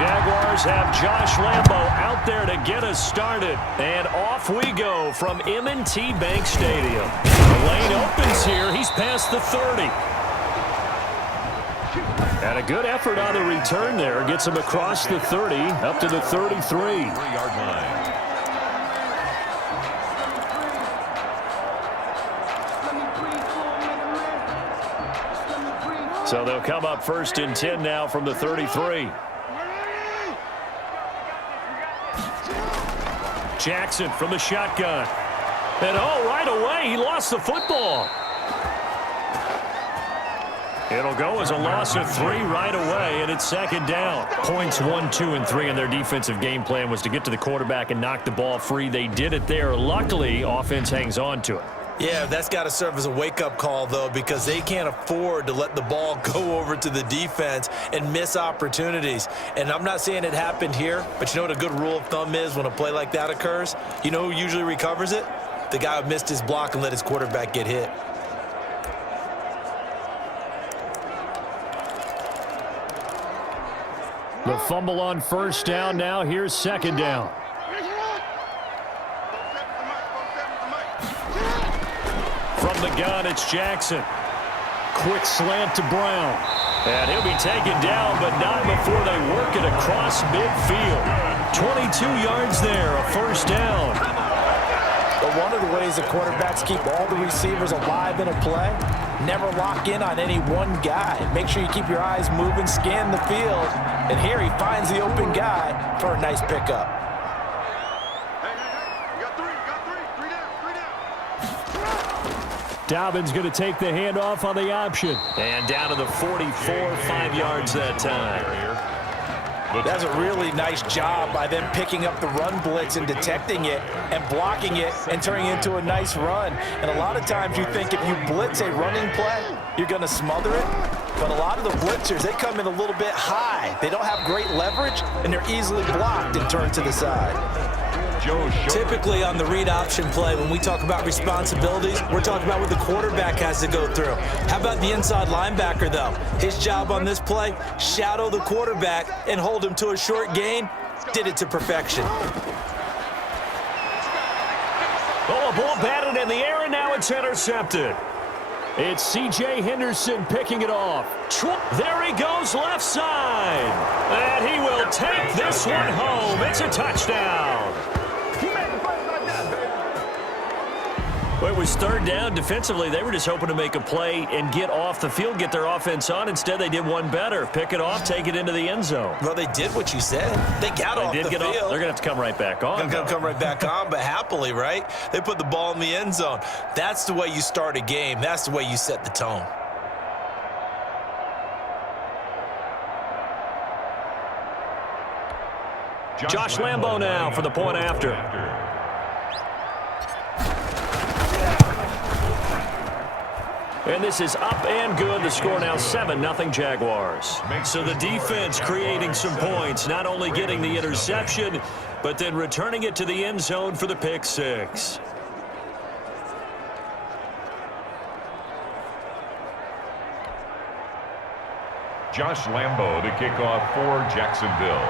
Jaguars have Josh Lambo out there to get us started. And off we go from M&T Bank Stadium. The lane opens here. He's past the 30. And a good effort on the return there. Gets him across the 30, up to the 33. 3-yard line. So they'll come up 1st and 10 now from the 33. Jackson from the shotgun. And right away, he lost the football. It'll go as a loss of 3 right away, and it's 2nd down. Points 1, 2, and 3 in their defensive game plan was to get to the quarterback and knock the ball free. They did it there. Luckily, offense hangs on to it. Yeah, that's got to serve as a wake-up call, though, because they can't afford to let the ball go over to the defense and miss opportunities. And I'm not saying it happened here, but you know what a good rule of thumb is when a play like that occurs? You know who usually recovers it? The guy who missed his block and let his quarterback get hit. The fumble on 1st down. Now here's 2nd down. From the gun, it's Jackson. Quick slant to Brown. And he'll be taken down, but not before they work it across midfield. 22 yards there, a 1st down. But one of the ways the quarterbacks keep all the receivers alive in a play, never lock in on any one guy. Make sure you keep your eyes moving, scan the field. And here he finds the open guy for a nice pickup. Dobbins going to take the handoff on the option. And down to the 44, 5 yards that time. That's a really nice job by them picking up the run blitz and detecting it and blocking it and turning it into a nice run. And a lot of times you think if you blitz a running play, you're going to smother it. But a lot of the blitzers, they come in a little bit high. They don't have great leverage, and they're easily blocked and turned to the side. Typically on the read option play, when we talk about responsibilities, we're talking about what the quarterback has to go through. How about the inside linebacker, though? His job on this play, shadow the quarterback and hold him to a short gain. Did it to perfection. Oh, a ball batted in the air, and now it's intercepted. It's C.J. Henderson picking it off. There he goes, left side. And he will take this one home. It's a touchdown. Well, it was 3rd down. Defensively, they were just hoping to make a play and get off the field, get their offense on. Instead, they did one better. Pick it off, take it into the end zone. Well, they did what you said. They got off the field. They're going to have to come right back on. They're going to come right back on, but happily, right? They put the ball in the end zone. That's the way you start a game. That's the way you set the tone. Josh Lambo now for the point after. And this is up and good. The score now 7-0 Jaguars. So the defense creating some points, not only getting the interception, but then returning it to the end zone for the pick 6. Josh Lambo to kick off for Jacksonville.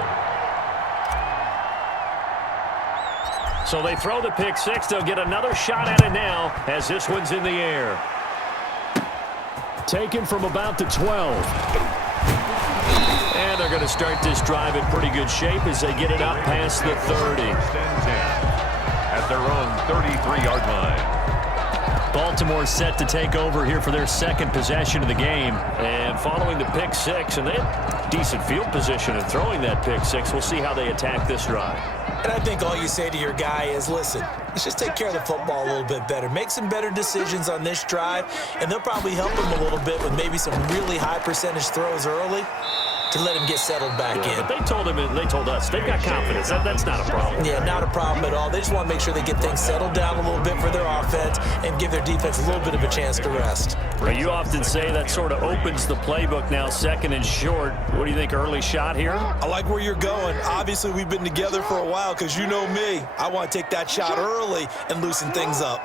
So they throw the pick 6. They'll get another shot at it now as this one's in the air. Taken from about the 12. And they're going to start this drive in pretty good shape as they get it up past the 30. At their own 33-yard line. Baltimore set to take over here for their 2nd possession of the game. And following the pick 6, and they had decent field position in throwing that pick 6. We'll see how they attack this drive. And I think all you say to your guy is, listen, let's just take care of the football a little bit better. Make some better decisions on this drive, and they'll probably help him a little bit with maybe some really high percentage throws early to let him get settled back in. But they told him, and they told us, they've got confidence. That's not a problem. Yeah, not a problem at all. They just want to make sure they get things settled down a little bit for their offense and give their defense a little bit of a chance to rest. Well, you often say that sort of opens the playbook now, 2nd and short. What do you think, early shot here? I like where you're going. Obviously, we've been together for a while because you know me. I want to take that shot early and loosen things up.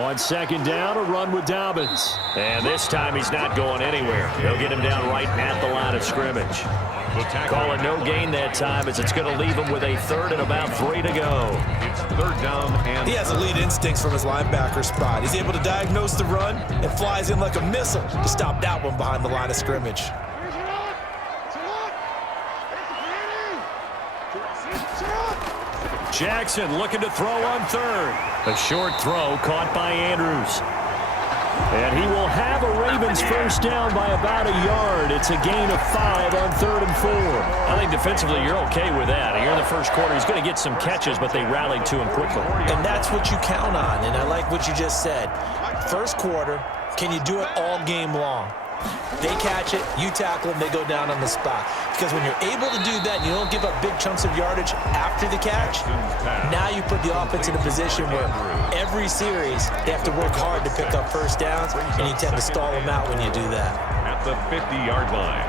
On second down, a run with Dobbins. And this time he's not going anywhere. They'll get him down right at the line of scrimmage. Call it no gain that time as it's going to leave him with a third and about 3 to go. It's third down and He has elite instincts from his linebacker spot. He's able to diagnose the run and flies in like a missile to stop that one behind the line of scrimmage. Jackson looking to throw on third. A short throw caught by Andrews. And he will have a Ravens first down by about a yard. It's a gain of 5 on 3rd and 4. I think defensively you're okay with that. Here in the first quarter, he's going to get some catches, but they rallied to him quickly. And that's what you count on, and I like what you just said. First quarter, can you do it all game long? They catch it, you tackle them, they go down on the spot. Because when you're able to do that and you don't give up big chunks of yardage after the catch, now you put the offense in a position where every series they have to work hard to pick up first downs, and you tend to stall them out when you do that. at the 50-yard line.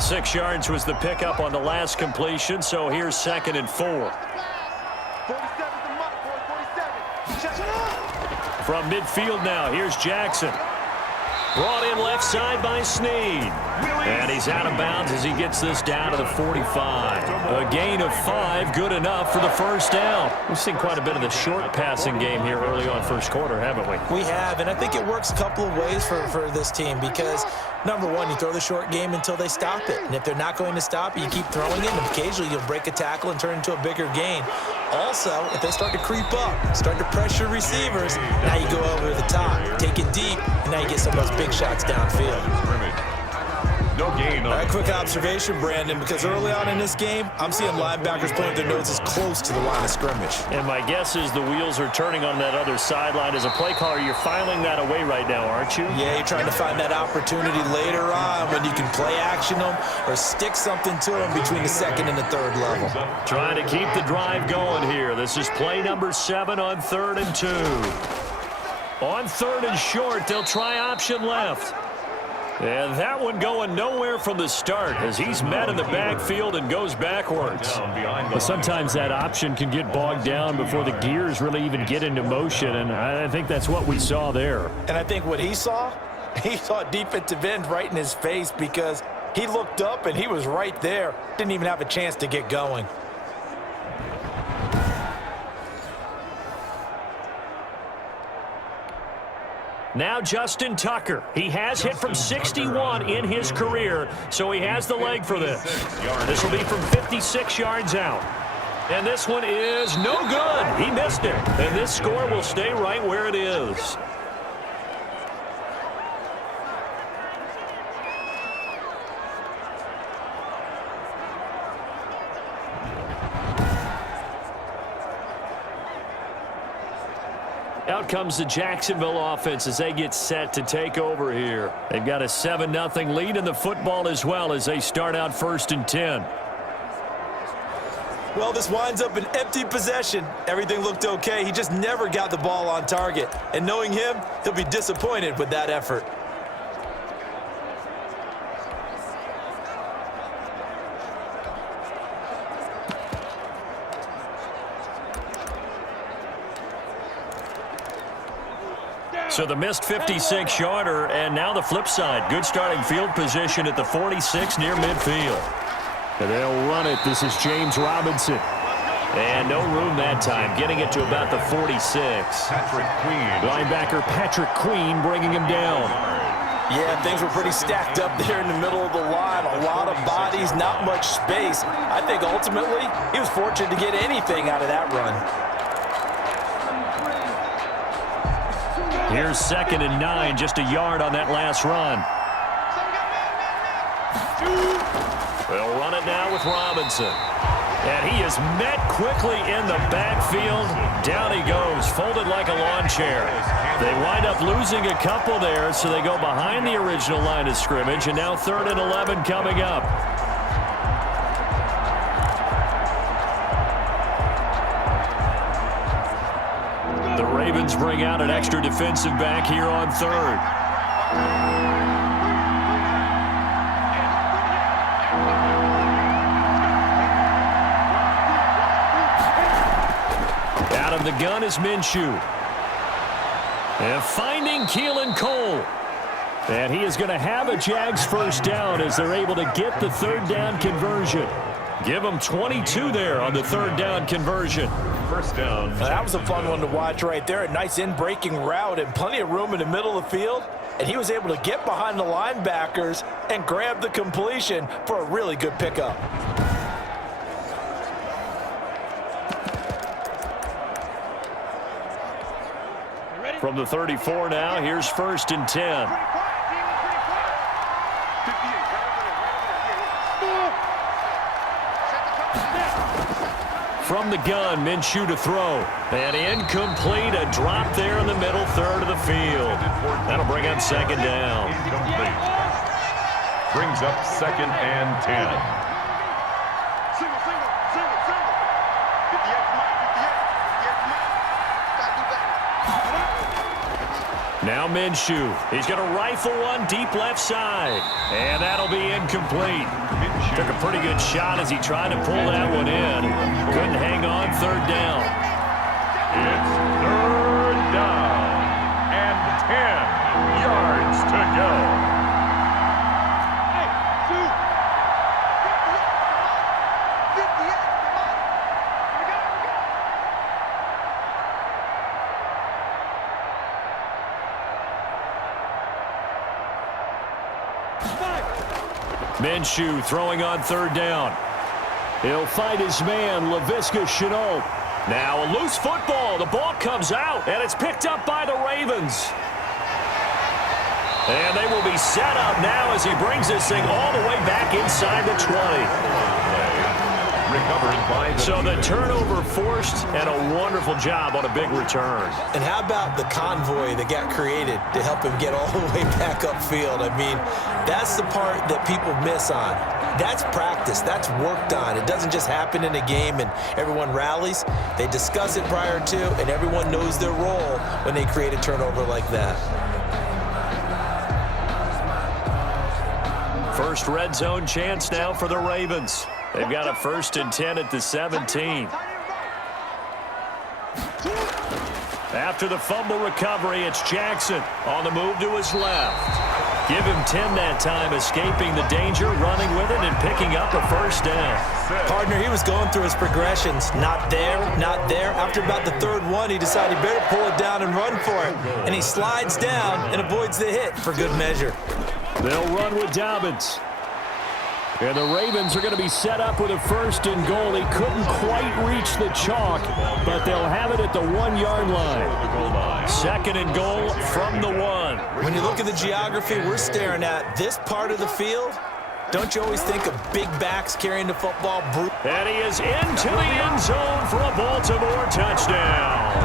6 yards was the pickup on the last completion, so here's 2nd and 4. From midfield now, here's Jackson. Brought in left side by Snead. And he's out of bounds as he gets this down to the 45. A gain of 5, good enough for the first down. We've seen quite a bit of the short passing game here early on first quarter, haven't we? We have, and I think it works a couple of ways for this team because, number one, you throw the short game until they stop it. And if they're not going to stop it, you keep throwing it, and occasionally you'll break a tackle and turn into a bigger gain. Also, if they start to creep up, start to pressure receivers, now you go over the top, take it deep, and now you get some of those big shots downfield. No gain on. All right, quick observation, Brandon, because early on in this game, I'm seeing linebackers playing with their noses close to the line of scrimmage. And my guess is the wheels are turning on that other sideline. As a play caller, you're filing that away right now, aren't you? Yeah, you're trying to find that opportunity later on when you can play action them or stick something to them between the 2nd and the 3rd level. Trying to keep the drive going here. This is play number 7 on 3rd and 2. On 3rd and short, they'll try option left. And that one going nowhere from the start as he's met in the backfield and goes backwards. But sometimes that option can get bogged down before the gears really even get into motion, and I think that's what we saw there. And I think what he saw defensive end right in his face because he looked up and he was right there. Didn't even have a chance to get going. Now Justin Tucker. He has hit from 61 in his career, so he has the leg for this. This will be from 56 yards out. And this one is no good. He missed it. And this score will stay right where it is. Out comes the Jacksonville offense as they get set to take over here. They've got a 7-0 lead in the football as well as they start out 1st and 10. Well, this winds up an empty possession. Everything looked okay. He just never got the ball on target. And knowing him, he'll be disappointed with that effort. So the missed 56-yarder, and now the flip side. Good starting field position at the 46 near midfield. And they'll run it. This is James Robinson. And no room that time, getting it to about the 46. Patrick Queen. Linebacker Patrick Queen bringing him down. Yeah, things were pretty stacked up there in the middle of the line. A lot of bodies, not much space. I think ultimately he was fortunate to get anything out of that run. Here's 2nd and 9, just a yard on that last run. They'll run it now with Robinson. And he is met quickly in the backfield. Down he goes, folded like a lawn chair. They wind up losing a couple there, so they go behind the original line of scrimmage, and now 3rd and 11 coming up. The Ravens bring out an extra defensive back here on 3rd. Out of the gun is Minshew. And finding Keelan Cole. And he is going to have a Jags first down as they're able to get the third down conversion. Give them 22 there on the third down conversion. First down. Now, that was a fun one to watch right there. A nice in-breaking route and plenty of room in the middle of the field. And he was able to get behind the linebackers and grab the completion for a really good pickup. From the 34 now, here's 1st and 10. From the gun, Minshew to throw. And incomplete, a drop there in the middle third of the field. That'll bring up 2nd down. Incomplete. Brings up 2nd and 10. Now Minshew. He's going to rifle one deep left side. And that'll be incomplete. Took a pretty good shot as he tried to pull that one in. Couldn't hang on, 3rd down. It's 3rd down and 10 yards to go. Minshew throwing on 3rd down. He'll fight his man, Laviska Shenault. Now a loose football. The ball comes out, and it's picked up by the Ravens. And they will be set up now as he brings this thing all the way back inside the 20. Recovered by the So the turnover forced, and a wonderful job on a big return. And how about the convoy that got created to help him get all the way back upfield? I mean, that's the part that people miss on. That's practice. That's worked on. It doesn't just happen in a game and everyone rallies. They discuss it prior to, and everyone knows their role when they create a turnover like that. First red zone chance now for the Ravens. They've got a 1st and 10 at the 17. After the fumble recovery, it's Jackson on the move to his left. Give him 10 that time, escaping the danger, running with it, and picking up a 1st down. Partner, he was going through his progressions. Not there, not there. After about the 3rd one, he decided he better pull it down and run for it. And he slides down and avoids the hit for good measure. They'll run with Dobbins. And the Ravens are going to be set up with a 1st and goal. He couldn't quite reach the chalk, but they'll have it at the 1-yard line. 2nd and goal from the 1. When you look at the geography we're staring at, this part of the field, don't you always think of big backs carrying the football? And he is into the end zone for a Baltimore touchdown.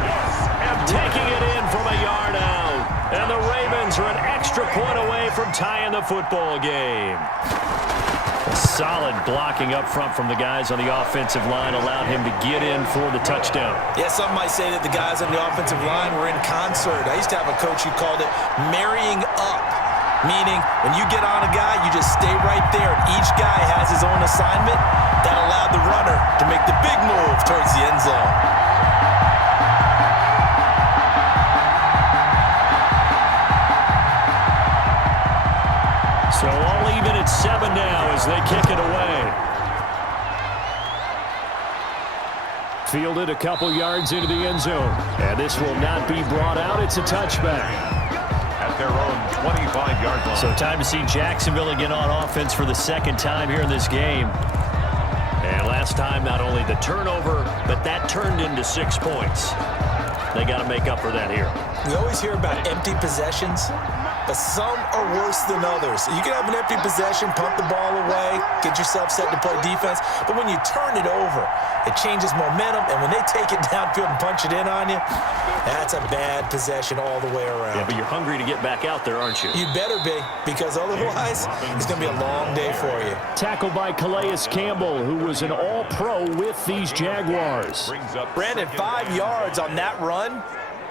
And taking it in from a yard out. And the Ravens are an extra point away from tying the football game. Solid blocking up front from the guys on the offensive line allowed him to get in for the touchdown. Yeah, some might say that the guys on the offensive line were in concert. I used to have a coach who called it marrying up, meaning when you get on a guy, you just stay right there, and each guy has his own assignment. That allowed the runner to make the big move towards the end zone. So all even at 7 now as they kick it away. Fielded a couple yards into the end zone. And this will not be brought out. It's a touchback. At their own 25-yard line. So time to see Jacksonville again on offense for the 2nd time here in this game. And last time, not only the turnover, but that turned into 6 points. They got to make up for that here. We always hear about empty possessions, but some are worse than others. You can have an empty possession, pump the ball away, get yourself set to play defense, but when you turn it over, it changes momentum, and when they take it downfield and punch it in on you, that's a bad possession all the way around. Yeah, but you're hungry to get back out there, aren't you? You better be, because otherwise, it's going to be a long day for you. Tackled by Calais Campbell, who was an all-pro with these Jaguars. Brandon, 5 yards on that run.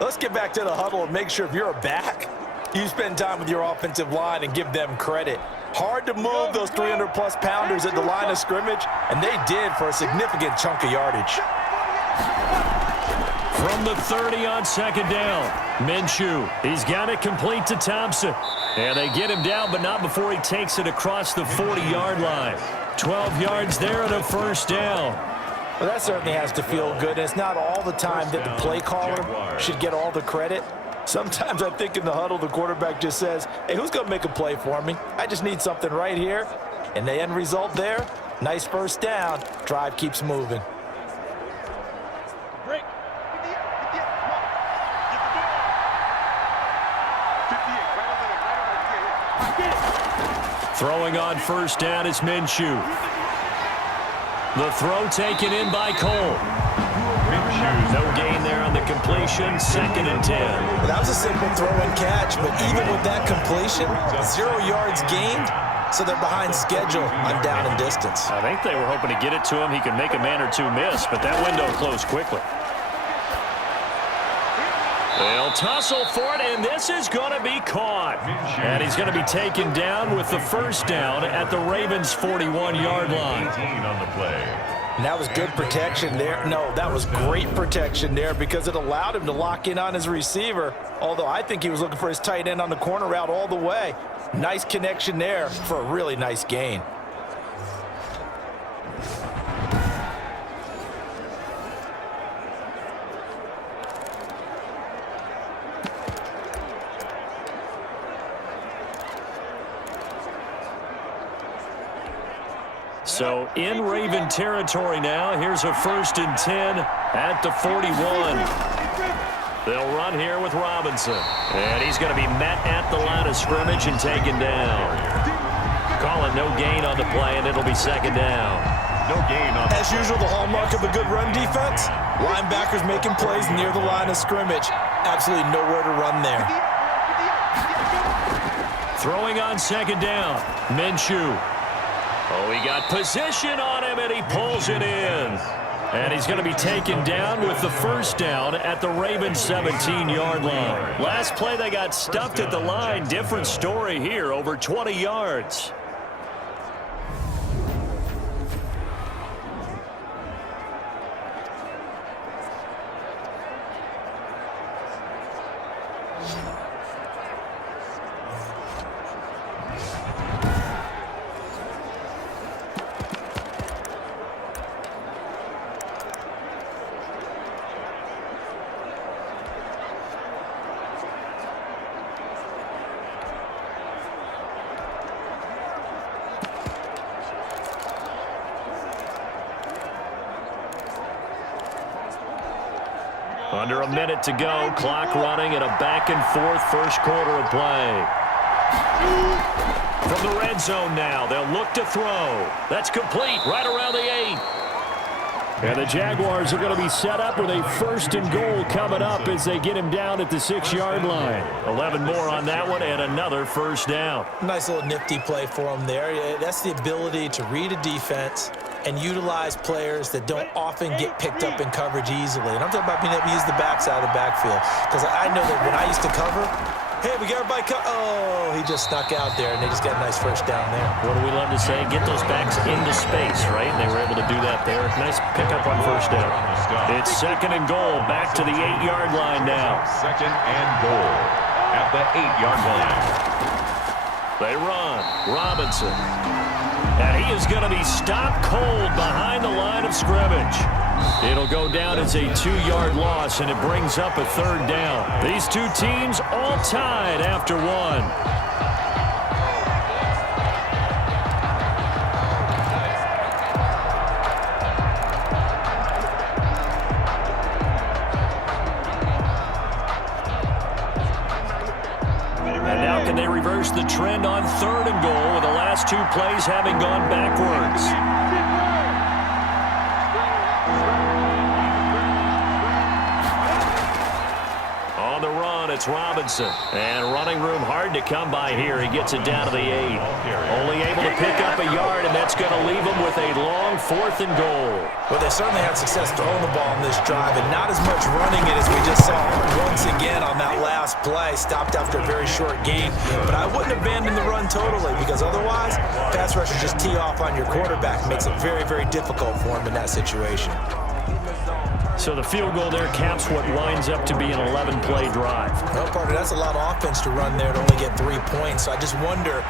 Let's get back to the huddle and make sure if you're a back, you spend time with your offensive line and give them credit. Hard to move those 300-plus pounders at the line of scrimmage, and they did for a significant chunk of yardage. From the 30 on second down, Minshew. He's got it complete to Thompson. And they get him down, but not before he takes it across the 40-yard line. 12 yards there and a first down. Well, that certainly has to feel good. And it's not all the time that the play caller should get all the credit. Sometimes I think in the huddle, the quarterback just says, hey, who's going to make a play for me? I just need something right here. And the end result there, nice first down. Drive keeps moving. Throwing on first down is Minshew. The throw taken in by Cole. No gain there on the completion, 2nd and 10. Well, that was a simple throw and catch, but even with that completion, 0 yards gained, so they're behind schedule on down and distance. I think they were hoping to get it to him. He could make a man or two miss, but that window closed quickly. They'll tussle for it, and this is going to be caught. And he's going to be taken down with the first down at the Ravens' 41-yard line. 18 on the play. And that was good protection there. No, that was great protection there because it allowed him to lock in on his receiver, although I think he was looking for his tight end on the corner route all the way. Nice connection there for a really nice gain. So in Raven territory now. Here's a 1st and 10 at the 41. They'll run here with Robinson. And he's going to be met at the line of scrimmage and taken down. Call it no gain on the play, and it'll be 2nd down. No gain on the As usual, the hallmark of a good run defense, linebackers making plays near the line of scrimmage. Absolutely nowhere to run there. Throwing on 2nd down, Minshew. Oh, he got position on him, and he pulls it in. And he's going to be taken down with the first down at the Ravens' 17-yard line. Last play, they got stuffed at the line. Different story here, over 20 yards. Under a minute to go, clock running, and a back-and-forth first quarter of play. From the red zone now, they'll look to throw. That's complete, right around the 8. And the Jaguars are going to be set up with a 1st and goal coming up as they get him down at the 6-yard line. 11 more on that one, and another first down. Nice little nifty play for him there. That's the ability to read a defense and utilize players that don't often get picked up in coverage easily. And I'm talking about being able to use the backside of the backfield. Because I know that when I used to cover, hey, we got everybody oh, he just snuck out there, and they just got a nice first down there. What do we love to say? Get those backs into space, right? And they were able to do that there. Nice pickup on first down. It's 2nd and goal, back to the 8-yard line now. 2nd and goal at the 8-yard line. They run. Robinson. And he is going to be stopped cold behind the line of scrimmage. It'll go down as a 2-yard loss, and it brings up a 3rd down. These two teams all tied after one. And now can they reverse the trend on 3rd and goal with the last 2 plays having gone backwards? On the run, it's Robinson. And running room hard to come by here. He gets it down to the 8. Only able to pick up a yard, and that's going to leave him with a long 4th and goal. Well, they certainly had success throwing the ball on this drive, and not as much running it as we just saw once again on that last play. Stopped after a very short gain. But I wouldn't abandon the run totally, because otherwise, pass rushers just tee off on your quarterback. It makes it very, very difficult for him in that situation. So the field goal there caps what winds up to be an 11-play drive. Well, partner, that's a lot of offense to run there to only get 3 points. So I just wonder,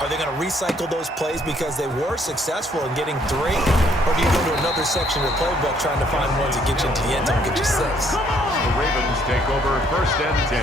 are they going to recycle those plays because they were successful in getting 3? Or do you go to another section of the playbook trying to find ones that get you into the end zone and get you 6? The Ravens take over 1st and 10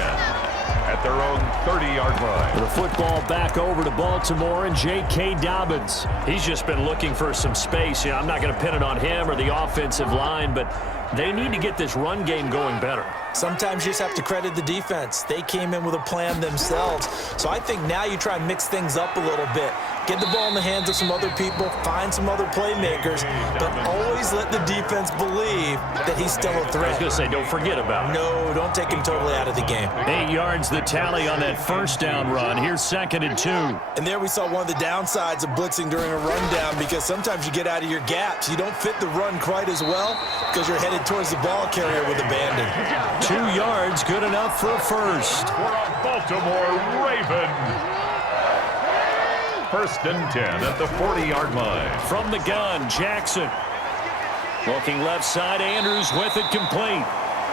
at their own 30-yard line. The football back over to Baltimore and J.K. Dobbins. He's just been looking for some space. I'm not going to pin it on him or the offensive line, but they need to get this run game going better. Sometimes you just have to credit the defense. They came in with a plan themselves. So I think now you try and mix things up a little bit. Get the ball in the hands of some other people, find some other playmakers, but always let the defense believe that he's still a threat. I was going to say, don't forget about it. No, don't take him totally out of the game. 8 yards the tally on that first down run. Here's 2nd and 2. And there we saw one of the downsides of blitzing during a rundown, because sometimes you get out of your gaps. You don't fit the run quite as well because you're headed towards the ball carrier with abandon. 2 yards, good enough for a first. For a Baltimore Raven. 1st and 10 at the 40-yard line. From the gun, Jackson. Looking left side, Andrews with it complete.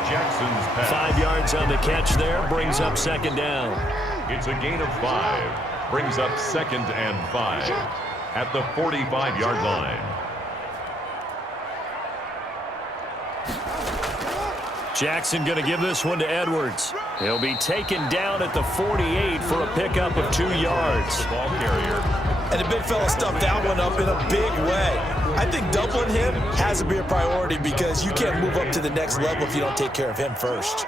Jackson's pass. 5 yards on the catch there, brings up 2nd down. It's a gain of 5. Brings up 2nd and 5 at the 45-yard line. Jackson going to give this one to Edwards. He'll be taken down at the 48 for a pickup of 2 yards. The ball carrier. And the big fella stuffed that one up in a big way. I think doubling him has to be a priority, because you can't move up to the next level if you don't take care of him first.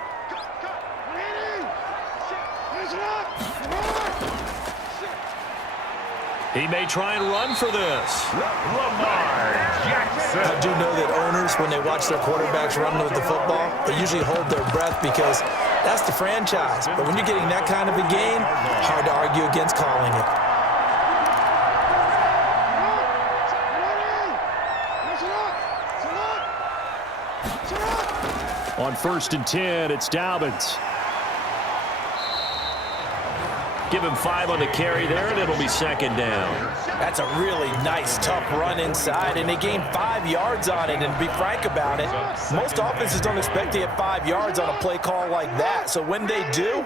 He may try and run for this. Lamar Jackson. I do know that owners, when they watch their quarterbacks run with the football, they usually hold their breath, because that's the franchise. But when you're getting that kind of a game, hard to argue against calling it. On 1st and 10, it's Dobbins. Give him 5 on the carry there, and it'll be 2nd down. That's a really nice, tough run inside, and they gained 5 yards on it. And to be frank about it, most offenses don't expect to get 5 yards on a play call like that. So when they do,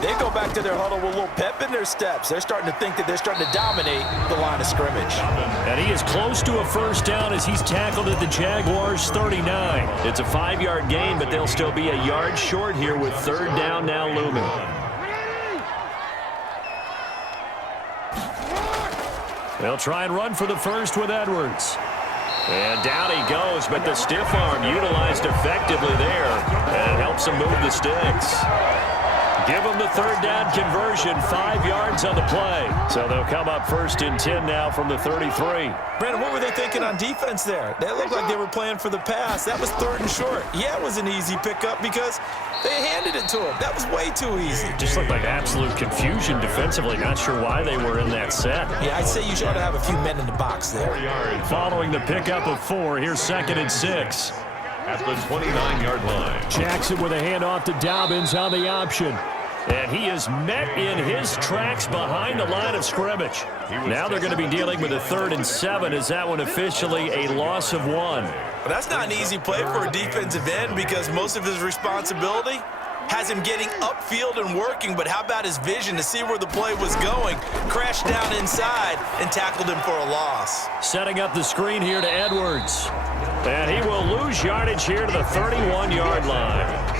they go back to their huddle with a little pep in their steps. They're starting to think that they're starting to dominate the line of scrimmage. And he is close to a first down as he's tackled at the Jaguars' 39. It's a 5-yard gain, but they'll still be a yard short here with 3rd down now looming. They'll try and run for the first with Edwards. And down he goes, but the stiff arm utilized effectively there. And it helps him move the sticks. Give them the 3rd down conversion, 5 yards on the play. So they'll come up 1st and 10 now from the 33. Brandon, what were they thinking on defense there? That looked like they were playing for the pass. That was 3rd and short. Yeah, it was an easy pickup because they handed it to him. That was way too easy. Just looked like absolute confusion defensively. Not sure why they were in that set. Yeah, I'd say you should have a few men in the box there. 4 yards. Following the pickup of 4, here's 2nd and 6. At the 29-yard line. Jackson with a handoff to Dobbins on the option. And he is met in his tracks behind the line of scrimmage. Now they're going to be dealing with a 3rd and 7. Is that one officially a loss of 1? But that's not an easy play for a defensive end, because most of his responsibility has him getting upfield and working. But how about his vision to see where the play was going? Crashed down inside and tackled him for a loss. Setting up the screen here to Edwards. And he will lose yardage here to the 31-yard line.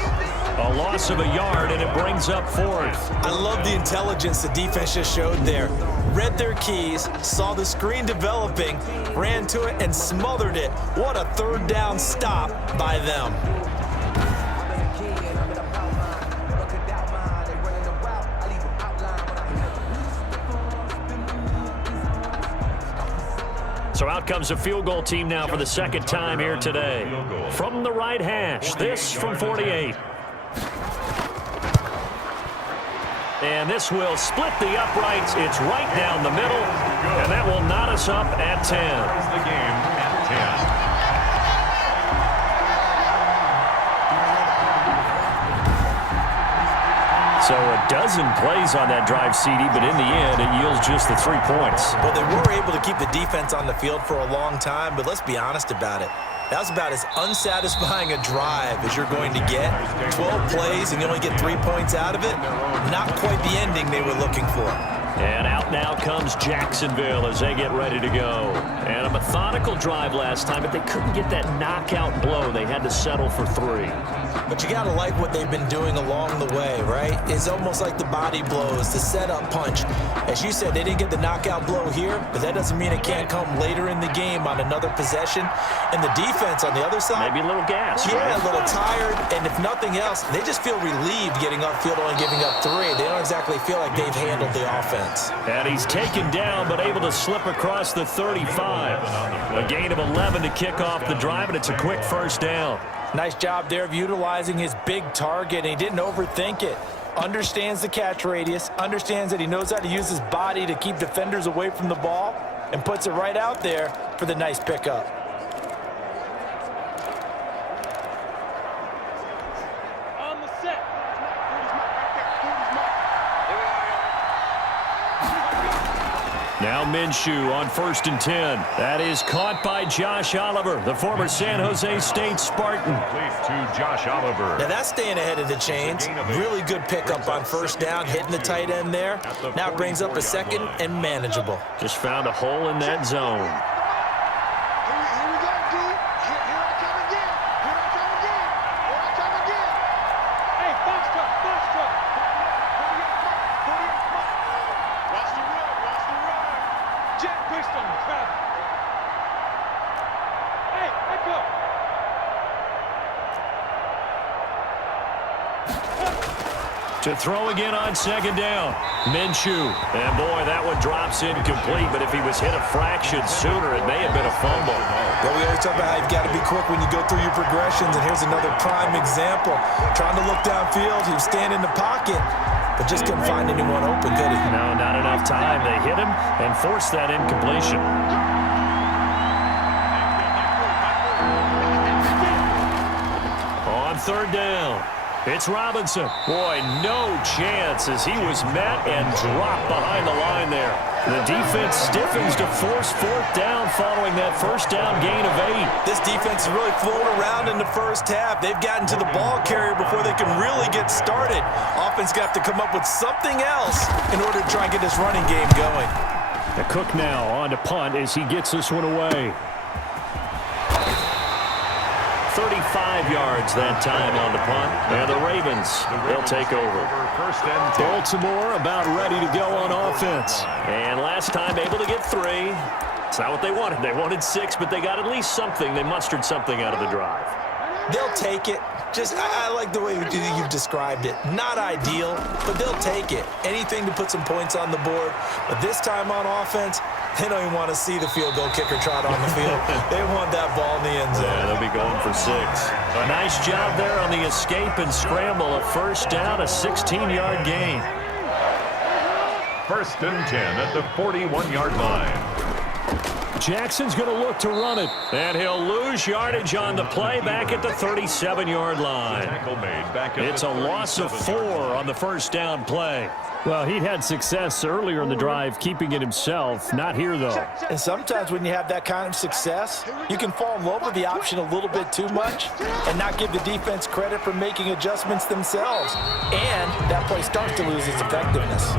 A loss of a yard, and it brings up 4th. I love the intelligence the defense just showed there. Read their keys, saw the screen developing, ran to it, and smothered it. What a 3rd down stop by them. So out comes a field goal team now for the 2nd time here today. From the right hash, this from 48. And this will split the uprights. It's right down the middle, and that will knot us up at 10. The game at 10. So a dozen plays on that drive, CD, but in the end, it yields just the 3 points. Well, they were able to keep the defense on the field for a long time, but let's be honest about it. That was about as unsatisfying a drive as you're going to get. 12 plays and you only get 3 points out of it. Not quite the ending they were looking for. And out now comes Jacksonville as they get ready to go. And a methodical drive last time, but they couldn't get that knockout blow. They had to settle for 3. But you got to like what they've been doing along the way, right? It's almost like the body blows, the setup punch. As you said, they didn't get the knockout blow here, but that doesn't mean it can't come later in the game on another possession. And the defense on the other side, maybe a little gas. Yeah, right? a little tired. And if nothing else, they just feel relieved getting upfield, only giving up 3. They don't exactly feel like they've handled the offense. And he's taken down, but able to slip across the 35. A gain of 11 to kick off the drive, and it's a quick first down. Nice job there of utilizing his big target, and he didn't overthink it. Understands the catch radius, understands that he knows how to use his body to keep defenders away from the ball, and puts it right out there for the nice pickup. Now Minshew on 1st and 10. That is caught by Josh Oliver, the former San Jose State Spartan. To Josh Oliver. Now that's staying ahead of the chains. Really good pickup on 1st down, hitting the tight end there. Now brings up a 2nd and manageable. Just found a hole in that zone. To throw again on 2nd down. Minshew. And boy, that one drops incomplete, but if he was hit a fraction sooner, it may have been a fumble. But we always talk about how you've got to be quick when you go through your progressions, and here's another prime example. Trying to look downfield, he was standing in the pocket, but just couldn't find anyone open, could he? No, not enough time. They hit him and forced that incompletion. On 3rd down. It's Robinson. Boy, no chance as he was met and dropped behind the line there. The defense stiffens to force 4th down following that 1st down gain of 8. This defense is really flown around in the first half. They've gotten to the ball carrier before they can really get started. Offense got to come up with something else in order to try and get this running game going. The Cook now on to punt as he gets this one away. 35 yards that time on the punt. And the Ravens, they'll take over. Baltimore about ready to go on offense. And last time able to get 3. It's not what they wanted. They wanted 6, but they got at least something. They mustered something out of the drive. They'll take it. I like the way you've described it. Not ideal, but they'll take it. Anything to put some points on the board. But this time on offense, they don't even want to see the field goal kicker trot on the field. They want that ball in the end zone. Yeah, they'll be going for 6. A nice job there on the escape and scramble. A 1st down, a 16-yard gain. 1st and 10 at the 41-yard line. Jackson's going to look to run it. And he'll lose yardage on the play back at the 37-yard line. It's a loss of 4 on the 1st down play. Well, he'd had success earlier in the drive keeping it himself. Not here, though. And sometimes when you have that kind of success, you can fall in love with the option a little bit too much and not give the defense credit for making adjustments themselves. And that play starts to lose its effectiveness.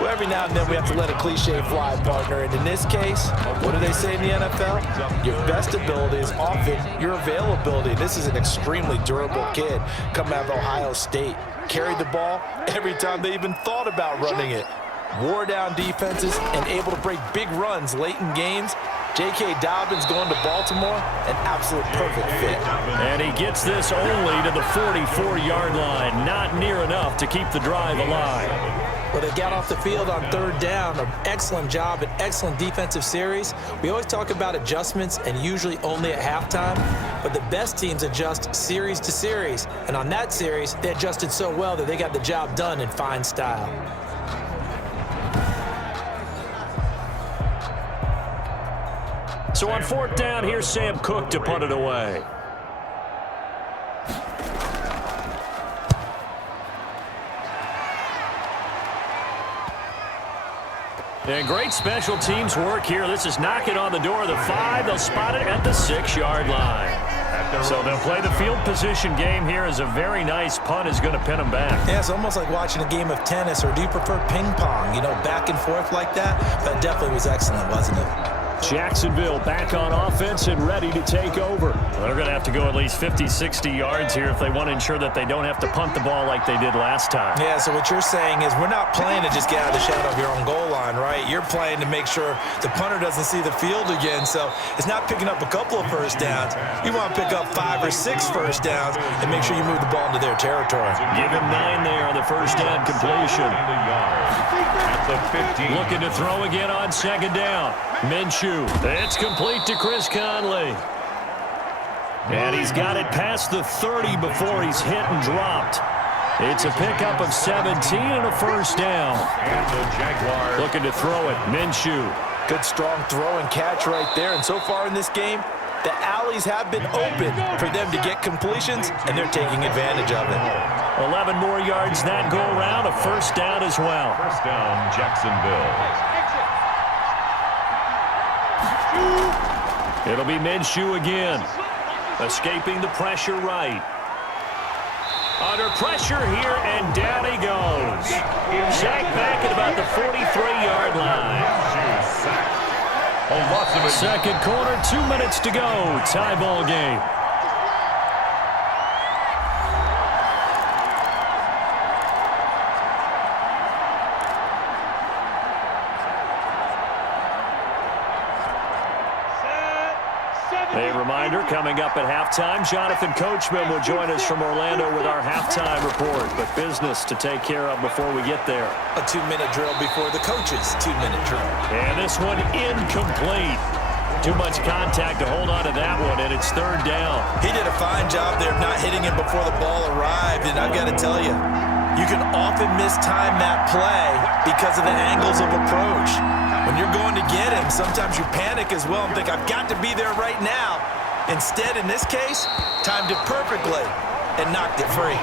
Well, every now and then we have to let a cliche fly, partner. And in this case, what do they say in the NFL? Your best ability is often your availability. This is an extremely durable kid coming out of Ohio State. Carried the ball every time they even thought about running it. Wore down defenses and able to break big runs late in games. J.K. Dobbins going to Baltimore, an absolute perfect fit. And he gets this only to the 44-yard line. Not near enough to keep the drive alive. Well, they got off the field on 3rd down. An excellent job, an excellent defensive series. We always talk about adjustments and usually only at halftime, but the best teams adjust series to series. And on that series, they adjusted so well that they got the job done in fine style. So on 4th down, here's Sam Cook to punt it away. And great special teams work here. This is knocking on the door of the 5. They'll spot it at the 6-yard line. So they'll play the field position game here as a very nice punt is going to pin them back. Yeah, it's almost like watching a game of tennis, or do you prefer ping pong? You know, back and forth like that? That definitely was excellent, wasn't it? Jacksonville back on offense and ready to take over. They're going to have to go at least 50, 60 yards here if they want to ensure that they don't have to punt the ball like they did last time. Yeah, so what you're saying is we're not playing to just get out of the shadow of your own goal line, right? You're playing to make sure the punter doesn't see the field again. So it's not picking up a couple of first downs. You want to pick up 5 or 6 first downs and make sure you move the ball into their territory. Give him 9 there on the first down completion. At the 15. Looking to throw again on second down. Minshew. It's complete to Chris Conley. And he's got it past the 30 before he's hit and dropped. It's a pickup of 17 and a first down. And the Jaguars looking to throw it. Minshew. Good strong throw and catch right there. And so far in this game, the alleys have been open for them to get completions, and they're taking advantage of it. 11 more yards that go around. A first down as well. First down, Jacksonville. It'll be Minshew again. Escaping the pressure right. Under pressure here, and down he goes. Sacked back at about the 43-yard line. Second quarter, 2 minutes to go. Tie ball game. A reminder, coming up at halftime, Jonathan Coachman will join us from Orlando with our halftime report. But business to take care of before we get there. A 2-minute drill before the coach's 2-minute drill. And this one incomplete. Too much contact to hold on to that one, and it's third down. He did a fine job there of not hitting him before the ball arrived, and I've got to tell you, you can often mistime that play because of the angles of approach. When you're going to get him, sometimes you panic as well and think, I've got to be there right now. Instead, in this case, timed it perfectly and knocked it free.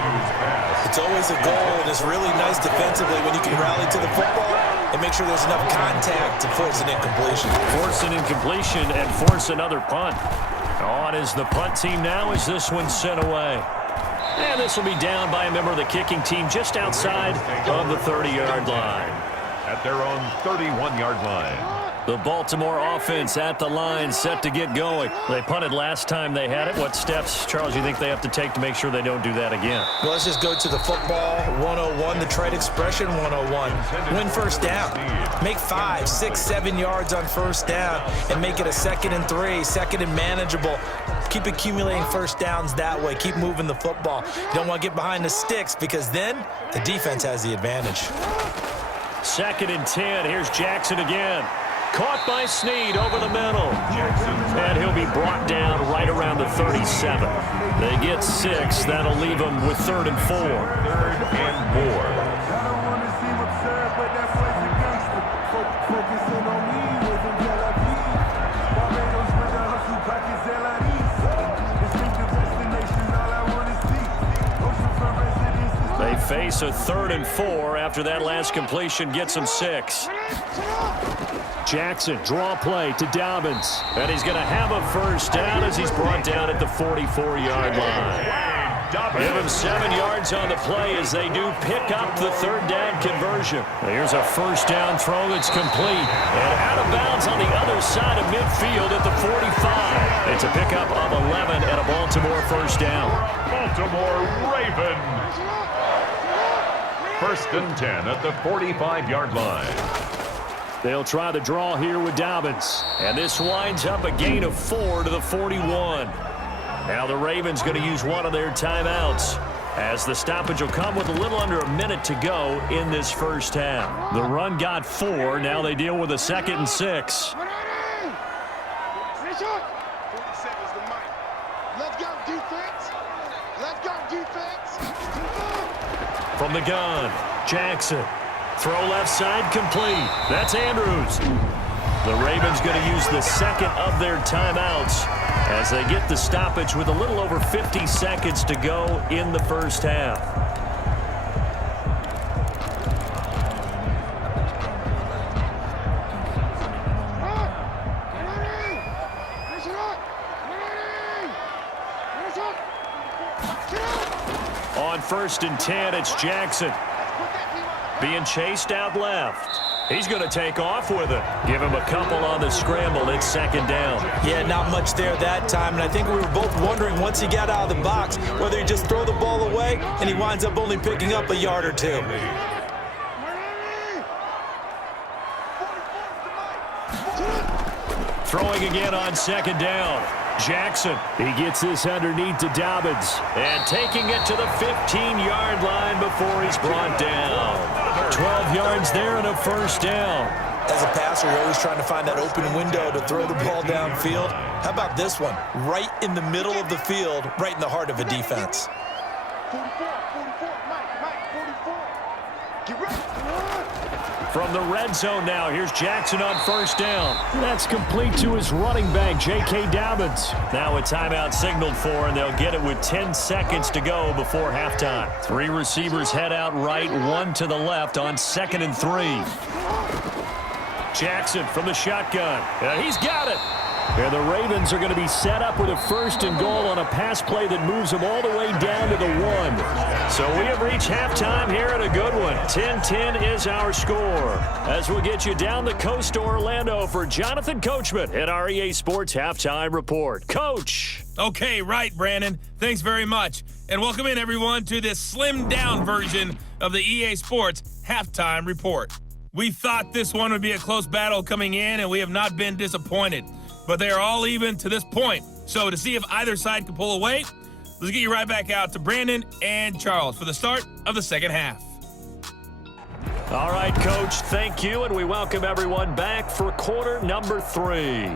It's always a goal, and it's really nice defensively when you can rally to the football and make sure there's enough contact to force an incompletion. Force an incompletion and force another punt. On is the punt team now as this one's sent away. And this will be down by a member of the kicking team just outside of the 30-yard line. At their own 31-yard line. The Baltimore offense at the line, set to get going. They punted last time they had it. What steps, Charles, do you think they have to take to make sure they don't do that again? Well, let's just go to the football 101, the trade expression 101. Win first down. Make 5, 6, 7 yards on first down and make it a 2nd and 3, 2nd and manageable. Keep accumulating first downs that way. Keep moving the football. You don't want to get behind the sticks because then the defense has the advantage. 2nd and 10. Here's Jackson again. Caught by Snead over the middle. And he'll be brought down right around the 37. They get 6. That'll leave them with 3rd and 4. 3rd and 4. They face a 3rd and 4 after that last completion gets them 6. Jackson, draw play to Dobbins. And he's going to have a first down as he's brought down at the 44-yard line. Give him 7 yards on the play as they do pick up the 3rd down conversion. Here's a first down throw that's complete. And out of bounds on the other side of midfield at the 45. It's a pickup of 11 and a Baltimore first down. Baltimore Ravens. 1st and 10 at the 45-yard line. They'll try the draw here with Dobbins. And this winds up a gain of 4 to the 41. Now the Ravens going to use one of their timeouts as the stoppage will come with a little under a minute to go in this first half. The run got 4. Now they deal with a 2nd and 6. From the gun, Jackson. Throw left side complete. That's Andrews. The Ravens going to use the 2nd of their timeouts as they get the stoppage with a little over 50 seconds to go in the first half. 1st and 10. It's Jackson. Being chased out left. He's going to take off with it. Give him a couple on the scramble. It's 2nd down. Yeah, not much there that time, and I think we were both wondering once he got out of the box whether he just throw the ball away and he winds up only picking up a yard or two. Throwing again on 2nd down. Jackson, he gets this underneath to Dobbins. And taking it to the 15-yard line before he's brought down. 12 yards there and a 1st down. As a passer, you're always trying to find that open window to throw the ball downfield. How about this one? Right in the middle of the field, right in the heart of a defense. 44, Mike, 44. Get ready. From the red zone now, here's Jackson on 1st down. That's complete to his running back, J.K. Dobbins. Now a timeout signaled for, and they'll get it with 10 seconds to go before halftime. 3 receivers head out right, 1 to the left on 2nd and 3. Jackson from the shotgun. He's got it. And the Ravens are going to be set up with a 1st and goal on a pass play that moves them all the way down to the 1. So we have reached halftime here at a good one. 10-10 is our score. As we'll get you down the coast to Orlando for Jonathan Coachman at our EA Sports Halftime Report. Coach. Okay, right, Brandon. Thanks very much. And welcome in, everyone, to this slimmed-down version of the EA Sports Halftime Report. We thought this one would be a close battle coming in, and we have not been disappointed. But they are all even to this point. So to see if either side can pull away, let's get you right back out to Brandon and Charles for the start of the 2nd half. All right, Coach, thank you, and we welcome everyone back for quarter number 3.